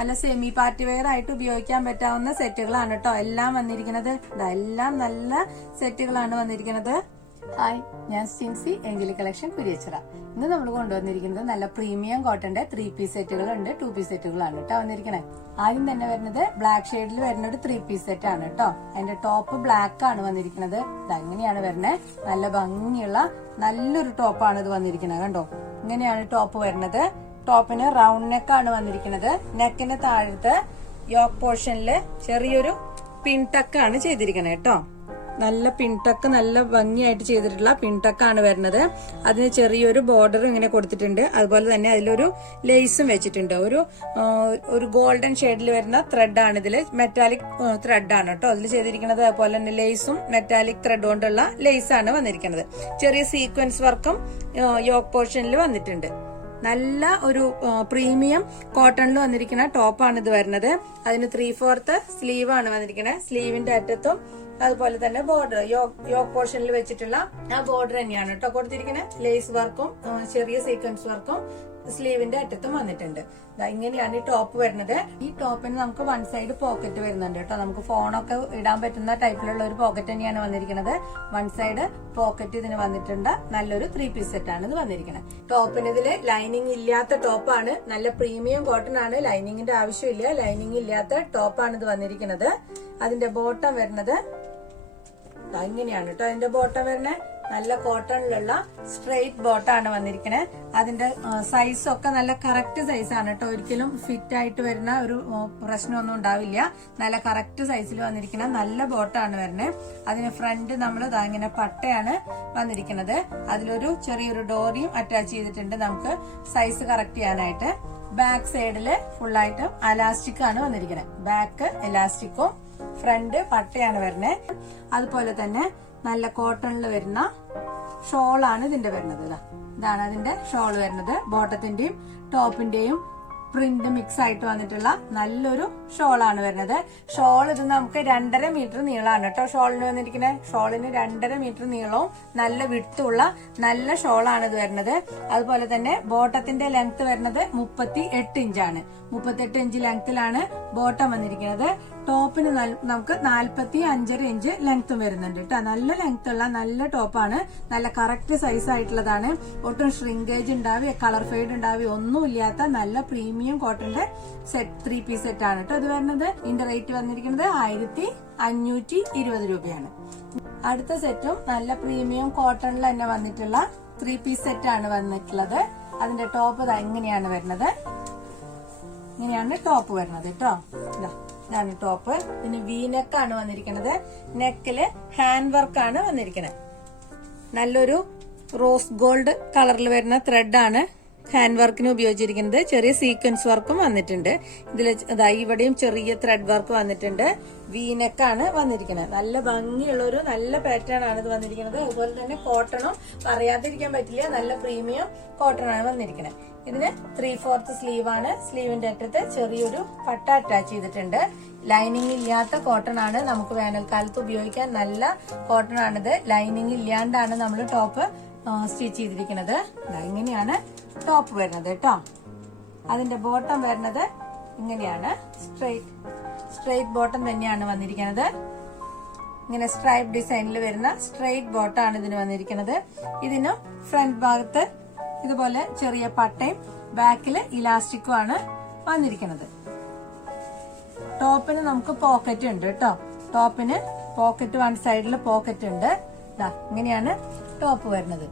നല്ല semi party wear ആയിട്ട് ഉപയോഗിക്കാൻ പറ്റാവുന്ന സെറ്റുകളാണ് കേട്ടോ എല്ലാം വന്നിരിക്കുന്നത്. എല്ലാം നല്ല സെറ്റുകളാണ് വന്നിരിക്കുന്നത്. ഹായ് ഞാൻ സിൻസി എങ്കിലി കളക്ഷൻ കുരിയച്ചിറ ഇന്ന് നമ്മൾ കൊണ്ടുവന്നിരിക്കുന്നത് നല്ല പ്രീമിയം കോട്ടന്റെ ത്രീ പീസ് സെറ്റുകളുണ്ട്. ടു പീസ് സെറ്റുകളാണ് കേട്ടോ വന്നിരിക്കണേ. ആദ്യം തന്നെ വരുന്നത് ബ്ലാക്ക് ഷെയ്ഡിൽ വരുന്ന ഒരു ത്രീ പീസ് സെറ്റ് ആണ് കേട്ടോ അതിന്റെ ടോപ്പ് ബ്ലാക്ക് ആണ് വന്നിരിക്കുന്നത്. ദാ ഇങ്ങനെയാണ് വരുന്നത് നല്ല ഭംഗിയുള്ള നല്ലൊരു ടോപ്പാണ് ഇത് വന്നിരിക്കുന്നത്. കണ്ടോ? ഇങ്ങനെയാണ് ടോപ്പ് വരുന്നത്. ടോപ്പിന് റൗണ്ട് നെക്ക് ആണ് വന്നിരിക്കുന്നത്. നെക്കിന് താഴത്ത് യോക്ക് പോർഷനിൽ ചെറിയൊരു പിൻടക്കാണ് ചെയ്തിരിക്കുന്നത് കേട്ടോ. നല്ല പിൻടക്ക് നല്ല ഭംഗിയായിട്ട് ചെയ്തിട്ടുള്ള പിൻടക്കാണ് വരുന്നത്. അതിന് ചെറിയൊരു ബോർഡർ ഇങ്ങനെ കൊടുത്തിട്ടുണ്ട്. അതുപോലെ തന്നെ അതിലൊരു ലേസും വെച്ചിട്ടുണ്ട്. ഒരു ഒരു ഗോൾഡൻ ഷെയ്ഡിൽ വരുന്ന ത്രെഡ് ആണ് ഇതിൽ മെറ്റാലിക് ത്രെഡ് ആണ് കേട്ടോ. അതിൽ ചെയ്തിരിക്കുന്നത് അതുപോലെ തന്നെ ലേസും മെറ്റാലിക് ത്രെഡ് കൊണ്ടുള്ള ലേസ് ആണ് വന്നിരിക്കുന്നത്. ചെറിയ സീക്വൻസ് വർക്കും യോക്ക് പോർഷനിൽ വന്നിട്ടുണ്ട്. നല്ല ഒരു പ്രീമിയം കോട്ടണിൽ വന്നിരിക്കുന്ന ടോപ്പാണ് ഇത് വരുന്നത്. അതിന് ത്രീ ഫോർത്ത് സ്ലീവ് ആണ് വന്നിരിക്കുന്നത് സ്ലീവിന്റെ അറ്റത്തും അതുപോലെ തന്നെ ബോർഡർ. യോക്ക് പോർഷനിൽ വെച്ചിട്ടുള്ള ആ ബോർഡർ തന്നെയാണ് കേട്ടോ കൊടുത്തിരിക്കുന്നത് ലേസ് വർക്കും ചെറിയ സീക്വൻസ് വർക്കും. സ്ലീവിന്റെ അറ്റത്തും വന്നിട്ടുണ്ട്. ഇങ്ങനെയാണ് ഈ ടോപ്പ് വരുന്നത്. ഈ ടോപ്പിന് നമുക്ക് വൺ സൈഡ് പോക്കറ്റ് വരുന്നുണ്ട് കേട്ടോ. നമുക്ക് ഫോണൊക്കെ ഇടാൻ പറ്റുന്ന ടൈപ്പിലുള്ള ഒരു പോക്കറ്റ് തന്നെയാണ് വന്നിരിക്കുന്നത്. വൺ സൈഡ് പോക്കറ്റ് ഇതിന് വന്നിട്ടുണ്ട്. നല്ലൊരു ത്രീ പീസ് സെറ്റ് ആണ് ഇത് വന്നിരിക്കുന്നത്. ടോപ്പിന് ഇതിൽ ലൈനിങ് ഇല്ലാത്ത ടോപ്പാണ് നല്ല പ്രീമിയം കോട്ടൺ ആണ്. ലൈനിങ്ങിന്റെ ആവശ്യമില്ല. ലൈനിങ് ഇല്ലാത്ത ടോപ്പാണ് ഇത് വന്നിരിക്കുന്നത്. അതിന്റെ ബോട്ടം വരുന്നത്. ഇങ്ങനെയാണ് കേട്ടോ. അതിന്റെ ബോട്ടം വരുന്നത്. നല്ല കോട്ടണിലുള്ള സ്ട്രെയിറ്റ് ബോട്ടാണ് വന്നിരിക്കുന്നത് അതിന്റെ സൈസൊക്കെ നല്ല കറക്റ്റ് സൈസ് ആണ് കേട്ടോ ഒരിക്കലും ഫിറ്റ് ആയിട്ട് വരുന്ന ഒരു പ്രശ്നമൊന്നും ഉണ്ടാവില്ല. നല്ല കറക്റ്റ് സൈസിൽ വന്നിരിക്കുന്ന നല്ല ബോട്ടാണ് വരുന്നത് അതിന് ഫ്രണ്ട് നമ്മൾ ഇങ്ങനെ പട്ടയാണ് വന്നിരിക്കുന്നത് അതിലൊരു ചെറിയൊരു ഡോറിയും അറ്റാച്ച് ചെയ്തിട്ടുണ്ട് നമുക്ക് സൈസ് കറക്റ്റ് ചെയ്യാനായിട്ട്. ബാക്ക് സൈഡിൽ ഫുള്ളായിട്ടും അലാസ്റ്റിക് ആണ് വന്നിരിക്കുന്നത് ബാക്ക് എലാസ്റ്റിക്കും ഫ്രണ്ട് പട്ടയാണ് വരുന്നത് അതുപോലെ തന്നെ നല്ല കോട്ടണിൽ വരുന്ന ഷോളാണ് ഇതിന്റെ വരുന്നത് ഇതാണ് അതിന്റെ ഷോൾ വരുന്നത്. ബോട്ടത്തിന്റെയും ടോപ്പിന്റെയും പ്രിന്റ് മിക്സ് ആയിട്ട് വന്നിട്ടുള്ള നല്ലൊരു ഷോളാണ് വരുന്നത്. ഷോൾ ഇത് നമുക്ക് രണ്ടര മീറ്റർ നീളമാണ് കേട്ടോ. ഷോളിന് വന്നിരിക്കുന്നത് ഷോളിന് രണ്ടര മീറ്റർ നീളവും നല്ല വിട്ടുള്ള നല്ല ഷോളാണ് ഇത് വരുന്നത്. അതുപോലെ തന്നെ ബോട്ടത്തിന്റെ ലെങ്ത് വരുന്നത് മുപ്പത്തി എട്ട് ഇഞ്ചാണ് മുപ്പത്തെട്ട് ഇഞ്ച് ലെങ്ത്തിലാണ് ബോട്ടം വന്നിരിക്കുന്നത്. ടോപ്പിന് നമുക്ക് നാൽപ്പത്തി അഞ്ചര ഇഞ്ച് ലെങ്ത്തും വരുന്നുണ്ട് കേട്ടോ നല്ല ലെങ്ത് ഉള്ള നല്ല ടോപ്പാണ് നല്ല കറക്റ്റ് സൈസ് ആയിട്ടുള്ളതാണ്. ഒട്ടും ഷ്രിങ്കേജ് ഉണ്ടാവുക കളർ ഫെയ്ഡ് ഉണ്ടാവുക ഒന്നും ഇല്ലാത്ത നല്ല പ്രീമിയം കോട്ടന്റെ സെറ്റ് ത്രീ പീസ് സെറ്റ് ആണ് കേട്ടോ ഇത് വരുന്നത് ഇതിന്റെ റേറ്റ് വന്നിരിക്കുന്നത് ആയിരത്തി അഞ്ഞൂറ്റി ഇരുപത് രൂപയാണ്. അടുത്ത സെറ്റും നല്ല പ്രീമിയം കോട്ടണിൽ തന്നെ വന്നിട്ടുള്ള ത്രീ പീസ് സെറ്റ് ആണ് വന്നിട്ടുള്ളത്. അതിന്റെ ടോപ്പ് ഇങ്ങനെയാണ് വരുന്നത്. ഇങ്ങനെയാണ് ടോപ്പ് വരുന്നത് കേട്ടോ ഇതാ, ഇതാണ് ടോപ്പ്. പിന്നെ വി നെക്കാണ് വന്നിരിക്കുന്നത് നെക്കിൽ ഹാൻഡ് വർക്കാണ് വന്നിരിക്കുന്നത് നല്ലൊരു റോസ് ഗോൾഡ് കളറിൽ വരുന്ന ത്രെഡാണ് ഹാൻഡ് വർക്കിന് ഉപയോഗിച്ചിരിക്കുന്നത് ചെറിയ സീക്വൻസ് വർക്കും വന്നിട്ടുണ്ട്. ഇതിൽ ഇവിടെയും ചെറിയ ത്രെഡ് വർക്ക് വന്നിട്ടുണ്ട്. വീനക്കാണ് വന്നിരിക്കുന്നത്. നല്ല ഭംഗിയുള്ള ഒരു നല്ല പാറ്റേൺ ആണ് ഇത് വന്നിരിക്കുന്നത്. അതുപോലെ തന്നെ കോട്ടണും പറയാതിരിക്കാൻ പറ്റില്ല. നല്ല പ്രീമിയം കോട്ടൺ ആണ് വന്നിരിക്കുന്നത്. ഇതിന് ത്രീ ഫോർത്ത് സ്ലീവ് ആണ്. സ്ലീവിന്റെ അറ്റത്ത് ചെറിയൊരു പട്ട അറ്റാച്ച് ചെയ്തിട്ടുണ്ട്. ലൈനിങ് ഇല്ലാത്ത കോട്ടൺ ആണ് നമുക്ക് വേനൽക്കാലത്ത് ഉപയോഗിക്കാൻ നല്ല കോട്ടൺ ആണിത്. ലൈനിങ് ഇല്ലാണ്ടാണ് നമ്മൾ ടോപ്പ് സ്റ്റിച്ച് ചെയ്തിരിക്കുന്നത്. ഇങ്ങനെയാണ് ടോപ്പ് വരുന്നത് കേട്ടോ അതിന്റെ ബോട്ടം വരുന്നത് ഇങ്ങനെയാണ് സ്ട്രെയിറ്റ് സ്ട്രെയിറ്റ് ബോട്ടം തന്നെയാണ് വന്നിരിക്കുന്നത്. ഇങ്ങനെ സ്ട്രൈപ്പ് ഡിസൈനിൽ വരുന്ന സ്ട്രെയിറ്റ് ബോട്ടാണ് ഇതിന് വന്നിരിക്കുന്നത്. ഇതിന് ഫ്രണ്ട് ഭാഗത്ത് ഇതുപോലെ ചെറിയ പട്ടയും ബാക്കിൽ ഇലാസ്റ്റിക്കും ആണ് വന്നിരിക്കുന്നത്. ടോപ്പിന് നമുക്ക് പോക്കറ്റ് ഉണ്ട് കേട്ടോ ടോപ്പിന് പോക്കറ്റ് വൺ സൈഡിൽ പോക്കറ്റ് ഉണ്ട്. ദാ ഇങ്ങനെയാണ് ടോപ്പ് വരുന്നത്.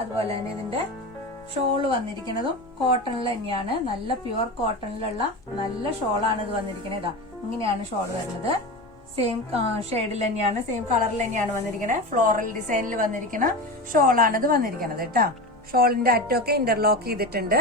അതുപോലെ തന്നെ ഇതിന്റെ ഷോൾ വന്നിരിക്കുന്നതും കോട്ടണിൽ തന്നെയാണ്. നല്ല പ്യുവർ കോട്ടണിലുള്ള നല്ല ഷോളാണ് ഇത് വന്നിരിക്കുന്നത്. ഇതാ ഇങ്ങനെയാണ് ഷോൾ വരുന്നത്. സെയിം ഷെയ്ഡിൽ തന്നെയാണ് സെയിം കളറിൽ തന്നെയാണ് വന്നിരിക്കുന്നത് ഫ്ലോറൽ ഡിസൈനിൽ വന്നിരിക്കുന്ന ഷോളാണ് ഇത് വന്നിരിക്കുന്നത് കേട്ടോ. ഷോളിന്റെ അറ്റമൊക്കെ ഇന്റർലോക്ക് ചെയ്തിട്ടുണ്ട്.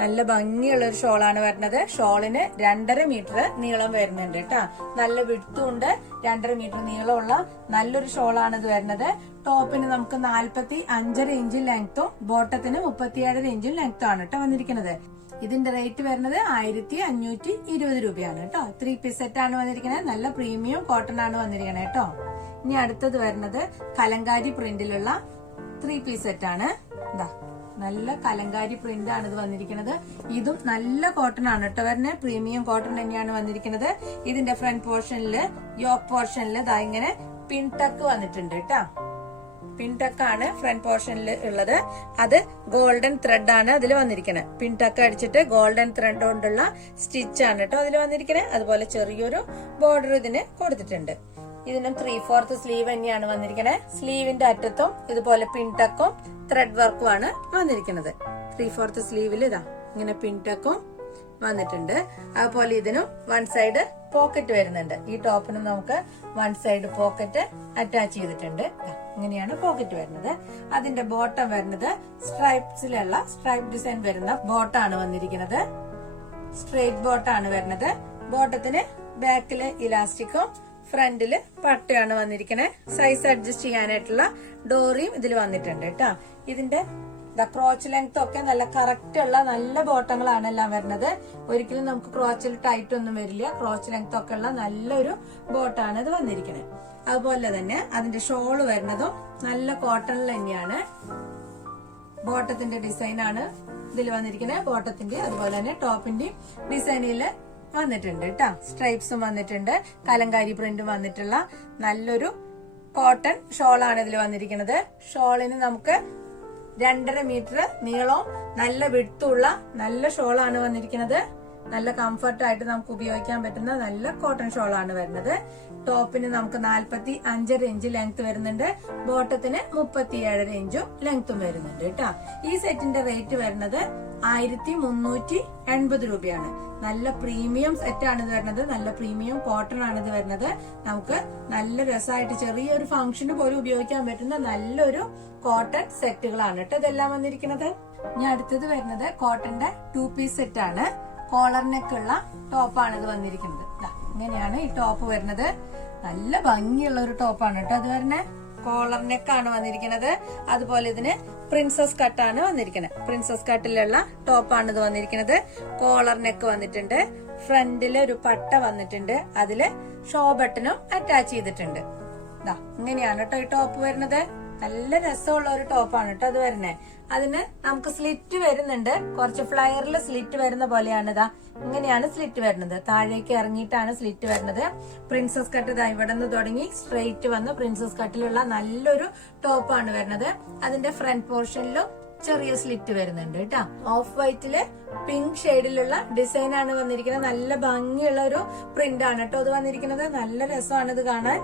നല്ല ഭംഗിയുള്ള ഒരു ഷോളാണ് വരുന്നത്. ഷോളിന് രണ്ടര മീറ്റർ നീളം വരുന്നുണ്ട് കേട്ടോ. നല്ല വിടുത്തും ഉണ്ട് രണ്ടര മീറ്റർ നീളമുള്ള നല്ലൊരു ഷോളാണ് ഇത് വരുന്നത്. ടോപ്പിന് നമുക്ക് നാൽപ്പത്തി അഞ്ചര ഇഞ്ച് ലെങ്ത്തും ബോട്ടത്തിന് മുപ്പത്തിയേഴര ഇഞ്ചും ലെങ്ത്തും ആണ് കേട്ടോ വന്നിരിക്കുന്നത്. ഇതിന്റെ റേറ്റ് വരുന്നത് ആയിരത്തി അഞ്ഞൂറ്റി ഇരുപത് രൂപയാണ് കേട്ടോ. ത്രീ പീസ് സെറ്റ് ആണ് വന്നിരിക്കുന്നത്. നല്ല പ്രീമിയം കോട്ടൺ ആണ് വന്നിരിക്കുന്നത് കേട്ടോ. ഇനി അടുത്തത് വരുന്നത് കലങ്കാരി പ്രിന്റിലുള്ള ത്രീ പീസ് സെറ്റ് ആണ് ഇതാ നല്ല കലങ്കാരി പ്രിന്റ് ആണ് ഇത് വന്നിരിക്കുന്നത്. ഇതും നല്ല കോട്ടൺ ആണ് കേട്ടോ വരുന്നത് പ്രീമിയം കോട്ടൺ തന്നെയാണ് വന്നിരിക്കുന്നത്. ഇതിന്റെ ഫ്രണ്ട് പോർഷനിൽ യോക്ക് പോർഷനിൽ ഇതാ ഇങ്ങനെ പിൻടക്ക് വന്നിട്ടുണ്ട് കേട്ടോ. പിൻടക്ക് ആണ് ഫ്രണ്ട് പോർഷനിൽ ഉള്ളത്. അത് ഗോൾഡൻ ത്രെഡ് ആണ് അതിൽ വന്നിരിക്കുന്നത് പിൻടക്ക് അടിച്ചിട്ട് ഗോൾഡൻ ത്രെഡ് കൊണ്ടുള്ള സ്റ്റിച്ച് ആണ് കേട്ടോ അതിൽ വന്നിരിക്കുന്നത് അതുപോലെ ചെറിയൊരു ബോർഡർ ഇതിന് കൊടുത്തിട്ടുണ്ട്. ഇതിനും ത്രീ ഫോർത്ത് സ്ലീവ് തന്നെയാണ് വന്നിരിക്കുന്നത് സ്ലീവിന്റെ അറ്റത്തും ഇതുപോലെ പിൻടക്കും ത്രെഡ് വർക്കും ആണ് വന്നിരിക്കുന്നത് ത്രീ ഫോർത്ത് സ്ലീവിൽ ഇതാ ഇങ്ങനെ പിൻടക്കും വന്നിട്ടുണ്ട്. അതുപോലെ ഇതിനും വൺ സൈഡ് പോക്കറ്റ് വരുന്നുണ്ട്. ഈ ടോപ്പിനും നമുക്ക് വൺ സൈഡ് പോക്കറ്റ് അറ്റാച്ച് ചെയ്തിട്ടുണ്ട്. ഇങ്ങനെയാണ് പോക്കറ്റ് വരുന്നത്. അതിന്റെ ബോട്ടം വരുന്നത് സ്ട്രൈപ്സിലുള്ള സ്ട്രൈപ്പ് ഡിസൈൻ വരുന്ന ബോട്ടാണ് വന്നിരിക്കുന്നത് സ്ട്രേറ്റ് ബോട്ടാണ് വരുന്നത്. ബോട്ടത്തിന് ബാക്കിൽ ഇലാസ്റ്റിക്കും ഫ്രണ്ടിൽ പട്ടയാണ് വന്നിരിക്കുന്നത് സൈസ് അഡ്ജസ്റ്റ് ചെയ്യാനായിട്ടുള്ള ഡോറിയും ഇതിൽ വന്നിട്ടുണ്ട് കേട്ടോ. ഇതിന്റെ ക്രോച്ച് ലെങ്ത് ഒക്കെ നല്ല കറക്റ്റ് ഉള്ള നല്ല ബോട്ടങ്ങളാണ് എല്ലാം വരുന്നത്. ഒരിക്കലും നമുക്ക് ക്രോച്ചിൽ ടൈറ്റ് ഒന്നും വരില്ല. ക്രോച്ച് ലെങ്ത് ഒക്കെ ഉള്ള നല്ലൊരു ബോട്ടാണ് ഇത് വന്നിരിക്കുന്നത് അതുപോലെ തന്നെ അതിന്റെ ഷോൾ വരുന്നതും നല്ല കോട്ടണിൽ തന്നെയാണ്. ബോട്ടത്തിന്റെ ഡിസൈൻ ആണ് ഇതിൽ വന്നിരിക്കുന്നത് ബോട്ടത്തിന്റെ അതുപോലെ തന്നെ ടോപ്പിന്റെയും ഡിസൈനിൽ വന്നിട്ടുണ്ട് കേട്ടോ. സ്ട്രൈപ്സും വന്നിട്ടുണ്ട്. കലങ്കാരി പ്രിന്റും വന്നിട്ടുള്ള നല്ലൊരു കോട്ടൺ ഷോളാണ് ഇതിൽ വന്നിരിക്കുന്നത്. ഷോളിന് നമുക്ക് രണ്ടര മീറ്റർ നീളവും നല്ല വിടുത്തുള്ള നല്ല ഷോളാണ് വന്നിരിക്കുന്നത്. നല്ല കംഫർട്ടായിട്ട് നമുക്ക് ഉപയോഗിക്കാൻ പറ്റുന്ന നല്ല കോട്ടൺ ഷോൾ ആണ് വരുന്നത്. ടോപ്പിന് നമുക്ക് നാൽപ്പത്തി അഞ്ചര ഇഞ്ച് ലെങ്ത് വരുന്നുണ്ട്. ബോട്ടത്തിന് മുപ്പത്തി ഏഴര ഇഞ്ചും ലെങ്ത്തും വരുന്നുണ്ട് കേട്ടോ. ഈ സെറ്റിന്റെ റേറ്റ് വരുന്നത് ആയിരത്തി മുന്നൂറ്റി എൺപത് രൂപയാണ്. നല്ല പ്രീമിയം സെറ്റ് ആണ് ഇത് വരുന്നത്. നല്ല പ്രീമിയം കോട്ടൺ ആണ് ഇത് വരുന്നത്. നമുക്ക് നല്ല രസമായിട്ട് ചെറിയൊരു ഫംഗ്ഷന് പോലും ഉപയോഗിക്കാൻ പറ്റുന്ന നല്ലൊരു കോട്ടൺ സെറ്റുകളാണ് കേട്ടോ ഇതെല്ലാം വന്നിരിക്കുന്നത്. ഞാൻ അടുത്തത് വരുന്നത് കോട്ടന്റെ ടു പീസ് സെറ്റ് ആണ്. കോളർ നെക്ക് ഉള്ള ടോപ്പാണ് ഇത് വന്നിരിക്കുന്നത് ഇങ്ങനെയാണ് ഈ ടോപ്പ് വരുന്നത്. നല്ല ഭംഗിയുള്ള ഒരു ടോപ്പാണ് കേട്ടോ. അത് നെക്ക് ആണ് വന്നിരിക്കുന്നത്. അതുപോലെ ഇതിന് പ്രിൻസസ് കട്ടാണ് വന്നിരിക്കുന്നത്. പ്രിൻസസ് കട്ടിലുള്ള ടോപ്പാണ് ഇത് വന്നിരിക്കുന്നത്. കോളർ വന്നിട്ടുണ്ട്. ഫ്രണ്ടിൽ ഒരു പട്ട വന്നിട്ടുണ്ട്. അതിൽ ഷോ ബട്ടനും അറ്റാച്ച് ചെയ്തിട്ടുണ്ട്. ഇങ്ങനെയാണ് കേട്ടോ ഈ ടോപ്പ് വരുന്നത്. നല്ല രസമുള്ള ഒരു ടോപ്പാണ് കേട്ടോ അത് വരണേ. അതിന് നമുക്ക് സ്ലിറ്റ് വരുന്നുണ്ട്. കുറച്ച് ഫ്ലയറിൽ സ്ലിറ്റ് വരുന്ന പോലെയാണ് ഇതാ. ഇങ്ങനെയാണ് സ്ലിറ്റ് വരുന്നത്. താഴേക്ക് ഇറങ്ങിയിട്ടാണ് സ്ലിറ്റ് വരുന്നത്. പ്രിൻസസ് കട്ട് ഇതാ ഇവിടെ നിന്ന് തുടങ്ങി സ്ട്രെയിറ്റ് വന്ന് പ്രിൻസസ് കട്ടിലുള്ള നല്ലൊരു ടോപ്പാണ് വരുന്നത്. അതിന്റെ ഫ്രണ്ട് പോർഷനിലും ചെറിയ സ്ലിറ്റ് വരുന്നുണ്ട് കേട്ടോ ഓഫ് വൈറ്റിൽ പിങ്ക് ഷെയ്ഡിലുള്ള ഡിസൈൻ ആണ് വന്നിരിക്കുന്നത്. നല്ല ഭംഗിയുള്ള ഒരു പ്രിന്റ് ആണ് കേട്ടോ അത് വന്നിരിക്കുന്നത്. നല്ല രസമാണ് ഇത് കാണാൻ.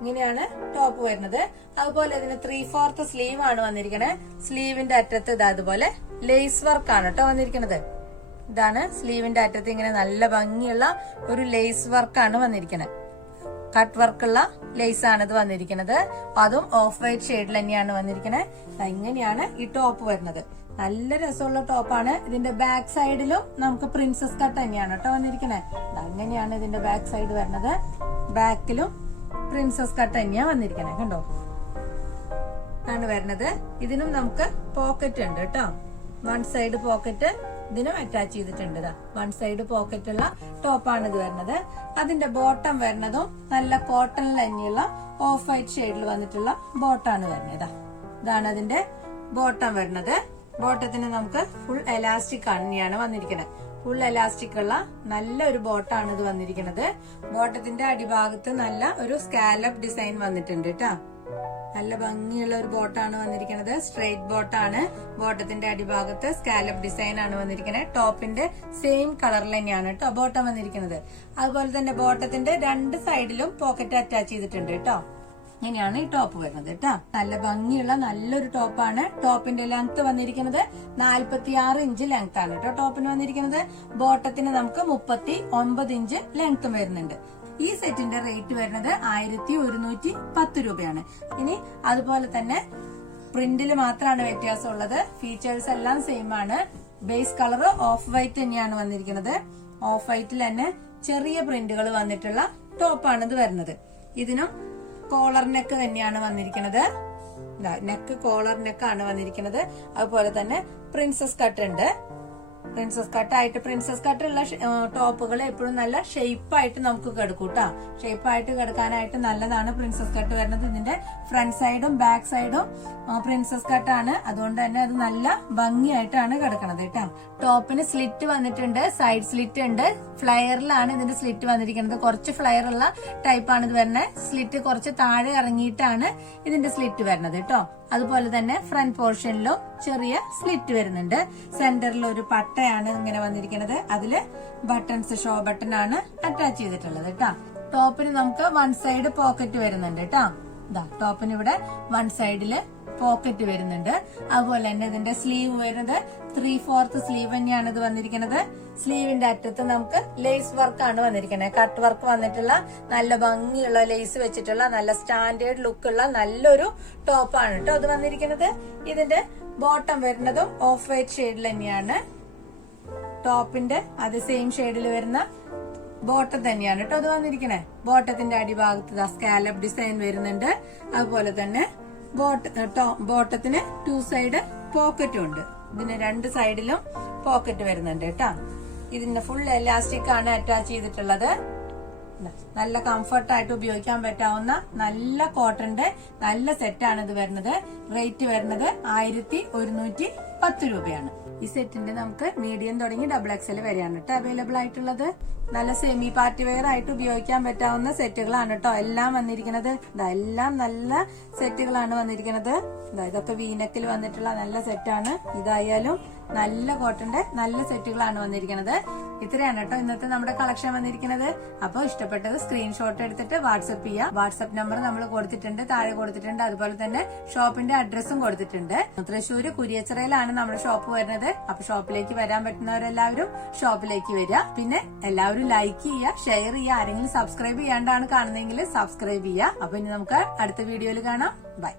ഇങ്ങനെയാണ് ടോപ്പ് വരുന്നത്. അതുപോലെ ഇതിന് ത്രീ ഫോർത്ത് സ്ലീവ് ആണ് വന്നിരിക്കുന്നത് സ്ലീവിന്റെ അറ്റത്ത് ഇതാ അതുപോലെ ലേസ് വർക്ക് ആണ് കേട്ടോ വന്നിരിക്കുന്നത് ഇതാണ് സ്ലീവിന്റെ അറ്റത്ത് ഇങ്ങനെ നല്ല ഭംഗിയുള്ള ഒരു ലേസ് വർക്കാണ് വന്നിരിക്കുന്നത് കട്ട് വർക്കുള്ള ലേസ് ആണ് ഇത് വന്നിരിക്കുന്നത് അതും ഓഫ് വൈറ്റ് ഷെയ്ഡിൽ തന്നെയാണ് വന്നിരിക്കുന്നത് ഇങ്ങനെയാണ് ഈ ടോപ്പ് വരുന്നത്. നല്ല രസമുള്ള ടോപ്പാണ് ഇതിന്റെ ബാക്ക് സൈഡിലും നമുക്ക് പ്രിൻസസ് കട്ട് തന്നെയാണ് കേട്ടോ വന്നിരിക്കുന്നത് അങ്ങനെയാണ് ഇതിന്റെ ബാക്ക് സൈഡ് വരുന്നത്. ബാക്കിലും പ്രിൻസസ് കട്ട് തന്നെയാ വന്നിരിക്കണേ കണ്ടോ? ആണ് വരുന്നത് ഇതിനും നമുക്ക് പോക്കറ്റ് ഉണ്ട് കേട്ടോ. വൺ സൈഡ് പോക്കറ്റ് ഇതിനും അറ്റാച്ച് ചെയ്തിട്ടുണ്ട് വൺ സൈഡ് പോക്കറ്റ് ഉള്ള ടോപ്പാണ് ഇത് വരുന്നത് അതിന്റെ ബോട്ടം വരുന്നതും നല്ല കോട്ടൺ തന്നെയുള്ള ഓഫ് വൈറ്റ് ഷെയ്ഡിൽ വന്നിട്ടുള്ള ബോട്ടാണ് വരുന്നത് ഇതാ. ഇതാണ് അതിന്റെ ബോട്ടം വരുന്നത് ബോട്ടത്തിന് നമുക്ക് ഫുൾ എലാസ്റ്റിക് തന്നെയാണ് വന്നിരിക്കുന്നത് ഫുൾ എലാസ്റ്റിക് ഉള്ള നല്ല ഒരു ബോട്ടാണ് ഇത് വന്നിരിക്കുന്നത്. ബോട്ടത്തിന്റെ അടിഭാഗത്ത് നല്ല ഒരു സ്കാലപ്പ് ഡിസൈൻ വന്നിട്ടുണ്ട് കേട്ടോ നല്ല ഭംഗിയുള്ള ഒരു ബോട്ടാണ് വന്നിരിക്കുന്നത്. സ്ട്രെയിറ്റ് ബോട്ടാണ്. ബോട്ടത്തിന്റെ അടിഭാഗത്ത് സ്കാലപ്പ് ഡിസൈൻ ആണ് വന്നിരിക്കുന്നത്. ടോപ്പിന്റെ സെയിം കളറിൽ തന്നെയാണ് കേട്ടോ ബോട്ടം വന്നിരിക്കുന്നത്. അതുപോലെ തന്നെ ബോട്ടത്തിന്റെ രണ്ട് സൈഡിലും പോക്കറ്റ് അറ്റാച്ച് ചെയ്തിട്ടുണ്ട് കേട്ടോ ഇങ്ങനെയാണ് ഈ ടോപ്പ് വരുന്നത് കേട്ടോ. നല്ല ഭംഗിയുള്ള നല്ലൊരു ടോപ്പാണ് ടോപ്പിന്റെ ലെങ്ത് വന്നിരിക്കുന്നത് നാൽപ്പത്തി ആറ് ഇഞ്ച് ലെങ്ത് ആണ് കേട്ടോ ടോപ്പിന് വന്നിരിക്കുന്നത്. ബോട്ടത്തിന് നമുക്ക് മുപ്പത്തി ഒമ്പത് ഇഞ്ച് ലെങ്ത്തും വരുന്നുണ്ട്. ഈ സെറ്റിന്റെ റേറ്റ് വരുന്നത് ആയിരത്തി ഒരുന്നൂറ്റി പത്ത് രൂപയാണ്. ഇനി അതുപോലെ തന്നെ പ്രിന്റിൽ മാത്രമാണ് വ്യത്യാസം ഉള്ളത് ഫീച്ചേഴ്സ് എല്ലാം സെയിം ആണ്. ബേസ് കളർ ഓഫ് വൈറ്റ് തന്നെയാണ് വന്നിരിക്കുന്നത്. ഓഫ് വൈറ്റിൽ തന്നെ ചെറിയ പ്രിന്റുകൾ വന്നിട്ടുള്ള ടോപ്പാണ് ഇത് വരുന്നത്. ഇതിനും കോളർ നെക്ക് തന്നെയാണ് വന്നിരിക്കുന്നത്. നെക്ക് കോളർ നെക്കാണ് വന്നിരിക്കുന്നത്. അതുപോലെ തന്നെ പ്രിൻസസ് കട്ട് ഉണ്ട്. പ്രിൻസസ് കട്ടായിട്ട് പ്രിൻസസ് കട്ടുള്ള ടോപ്പുകൾ എപ്പോഴും നല്ല ഷേപ്പായിട്ട് നമുക്ക് കിടക്കും കേട്ടോ ഷേപ്പായിട്ട് കിടക്കാനായിട്ട് നല്ലതാണ് പ്രിൻസസ് കട്ട് വരുന്നത്. ഇതിന്റെ ഫ്രണ്ട് സൈഡും ബാക്ക് സൈഡും പ്രിൻസസ് കട്ടാണ് അതുകൊണ്ട് തന്നെ അത് നല്ല ഭംഗിയായിട്ടാണ് കിടക്കണത് കേട്ടോ. ടോപ്പിന് സ്ലിറ്റ് വന്നിട്ടുണ്ട് സൈഡ് സ്ലിറ്റ് ഉണ്ട്. ഫ്ലയറിലാണ് ഇതിന്റെ സ്ലിറ്റ് വന്നിരിക്കുന്നത്. കുറച്ച് ഫ്ലയർ ഉള്ള ടൈപ്പാണ് ഇത് വരുന്നത് സ്ലിറ്റ് കുറച്ച് താഴെ ഇറങ്ങിയിട്ടാണ് ഇതിന്റെ സ്ലിറ്റ് വരുന്നത് കേട്ടോ. അതുപോലെ തന്നെ ഫ്രണ്ട് പോർഷനിലും ചെറിയ സ്ലിറ്റ് വരുന്നുണ്ട്. സെന്ററിൽ ഒരു പട്ടയാണ് ഇങ്ങനെ വന്നിരിക്കുന്നത് അതിൽ ബട്ടൺസ് ഷോ ബട്ടൺ ആണ് അറ്റാച്ച് ചെയ്തിട്ടുള്ളത് കേട്ടോ ടോപ്പിന് നമുക്ക് വൺ സൈഡ് പോക്കറ്റ് വരുന്നുണ്ട് കേട്ടോ ടോപ്പിന് ഇവിടെ വൺ സൈഡിൽ പോക്കറ്റ് വരുന്നുണ്ട്. അതുപോലെ തന്നെ ഇതിന്റെ സ്ലീവ് വരുന്നത് ത്രീ ഫോർത്ത് സ്ലീവ് തന്നെയാണ് ഇത് വന്നിരിക്കുന്നത്. സ്ലീവിന്റെ അറ്റത്ത് നമുക്ക് ലേസ് വർക്കാണ് വന്നിരിക്കുന്നത്. കട്ട് വർക്ക് വന്നിട്ടുള്ള നല്ല ഭംഗിയുള്ള ലേസ് വെച്ചിട്ടുള്ള നല്ല സ്റ്റാൻഡേർഡ് ലുക്കുള്ള നല്ലൊരു ടോപ്പാണ് കേട്ടോ അത് വന്നിരിക്കുന്നത്. ഇതിന്റെ ബോട്ടം വരുന്നതും ഓഫ് വൈറ്റ് ഷെയ്ഡിൽ തന്നെയാണ്. ടോപ്പിന്റെ അത് സെയിം ഷെയ്ഡിൽ വരുന്ന ബോട്ടം തന്നെയാണ് കേട്ടോ അത് വന്നിരിക്കണേ ബോട്ടത്തിന്റെ അടിഭാഗത്ത് സ്കാലപ്പ് ഡിസൈൻ വരുന്നുണ്ട്. അതുപോലെ തന്നെ ബോട്ടത്തിന് ടു സൈഡ് പോക്കറ്റും ഉണ്ട്. ഇതിന് രണ്ട് സൈഡിലും പോക്കറ്റ് വരുന്നുണ്ട് കേട്ടോ. ഇതിന്റെ ഫുൾ എലാസ്റ്റിക് ആണ് അറ്റാച്ച് ചെയ്തിട്ടുള്ളത്. നല്ല കംഫർട്ടായിട്ട് ഉപയോഗിക്കാൻ പറ്റാവുന്ന നല്ല കോട്ടന്റെ നല്ല സെറ്റാണ് ഇത് വരുന്നത്. റേറ്റ് വരുന്നത് ആയിരത്തി ഒരുന്നൂറ്റി പത്ത് രൂപയാണ്. ഈ സെറ്റിന്റെ നമുക്ക് മീഡിയം തുടങ്ങി ഡബിൾ എക്സൽ വരെയാണ് കേട്ടോ അവൈലബിൾ ആയിട്ടുള്ളത്. നല്ല സെമി പാർട്ടി വെയർ ആയിട്ട് ഉപയോഗിക്കാൻ പറ്റാവുന്ന സെറ്റുകളാണ് കേട്ടോ എല്ലാം വന്നിരിക്കുന്നത്. എല്ലാം നല്ല സെറ്റുകളാണ് വന്നിരിക്കുന്നത്. ഇതാ ഇതൊക്കെ വീനക്കിൽ വന്നിട്ടുള്ള നല്ല സെറ്റാണ് ഇതായാലും നല്ല കോട്ടന്റെ നല്ല സെറ്റുകളാണ് വന്നിരിക്കുന്നത്. ഇത്രയാണ് കേട്ടോ ഇന്നത്തെ നമ്മുടെ കളക്ഷൻ വന്നിരിക്കുന്നത്. അപ്പോൾ ഇഷ്ടപ്പെട്ടത് സ്ക്രീൻഷോട്ട് എടുത്തിട്ട് വാട്സപ്പ് ചെയ്യുക വാട്സപ്പ് നമ്പർ നമ്മൾ കൊടുത്തിട്ടുണ്ട് താഴെ കൊടുത്തിട്ടുണ്ട്. അതുപോലെ തന്നെ ഷോപ്പിന്റെ അഡ്രസ്സും കൊടുത്തിട്ടുണ്ട്. തൃശ്ശൂര് കുരിയച്ചിറയിലാണ് നമ്മുടെ ഷോപ്പ് വരുന്നത്. അപ്പൊ ഷോപ്പിലേക്ക് വരാൻ പറ്റുന്നവരെല്ലാവരും ഷോപ്പിലേക്ക് വരിക. പിന്നെ എല്ലാവരും ലൈക്ക് ചെയ്യുക ഷെയർ ചെയ്യുക. ആരെങ്കിലും സബ്സ്ക്രൈബ് ചെയ്യാണ്ടാണ് കാണുന്നതെങ്കിൽ സബ്സ്ക്രൈബ് ചെയ്യുക. അപ്പൊ ഇനി നമുക്ക് അടുത്ത വീഡിയോയിൽ കാണാം. ബൈ